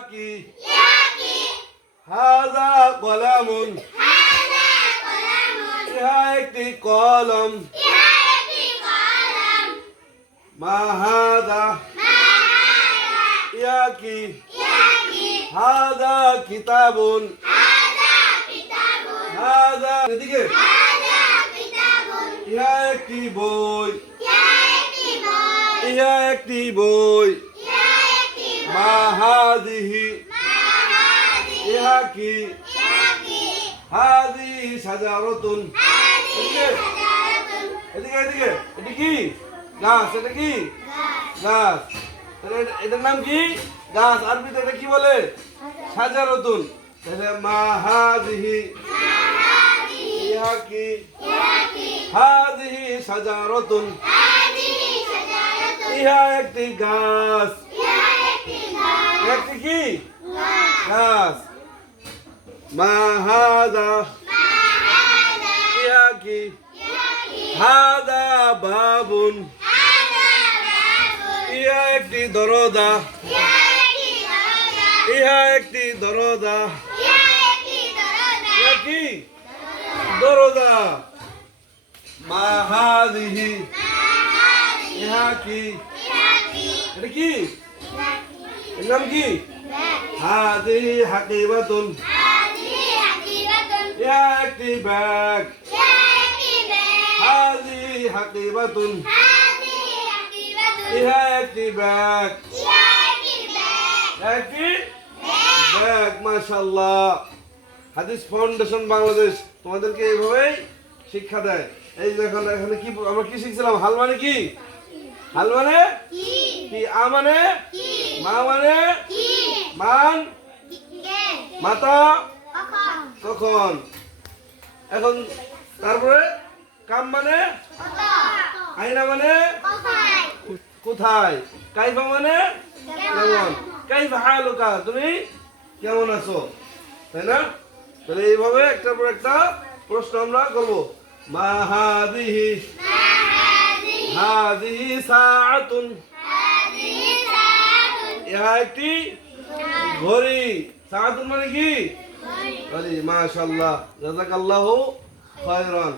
কি হাজা কলামুন। ইহা একটি কলম। মা হাজা। ইয়া কি হাজা কিতাবুন। হাজা এদিকে। ইহা একটি বই। ইহা একটি বই। মা হাদিহি। ইহা কি হাদি সাজারতুন। এদিকে। এদিকে এটা কি? গাছ, এটা কি? গাছ। এটা- এটার নাম কি? গাছ। আরবিতে এটা কি বলে? সাজারতুন। তাহলে মা হাদিহি। ইহা কি হাদিহি সাজারতুন। ইহা একটি গাছ। একটি কি গাছ মা হাদা ইহা কি হাদা বাবুন ইহা একটি দরজা ইহা একটি ইহা কি দরজা মা হাদিহি ইহা কি এটা কি এর নাম কি? হাদিহি হাকিবাতুন। একটি ব্যাগ। হাদিহি হাকিবাতুন। ইহা একটি ব্যাগ। একটি ব্যাগ মাশাল্লাহ হাদিস ফাউন্ডেশন বাংলাদেশ তোমাদেরকে এইভাবেই শিক্ষা দেয়। এই দেখো এখানে কি আমরা কি শিখছিলাম? হাল মানে কি? হাল মানে? কি? আ মানে? মা মানে? মান? মাতা? কখন? এখন তারপরে কাম মানে? আইনা মানে? কোথায়? কাইফা মানে? কেমন? কাইফা হালুকা তুমি কেমন আছো? তাই না? তাহলে এইভাবে একটার পর একটা প্রশ্ন আমরা করব। মা হাদিহি হাদিহি সাআতুন ইহা একটি ঘড়ি। সাআতুন মানে কি? ঘড়ি মাশাআল্লাহ। জাযাকাল্লাহু খায়রান।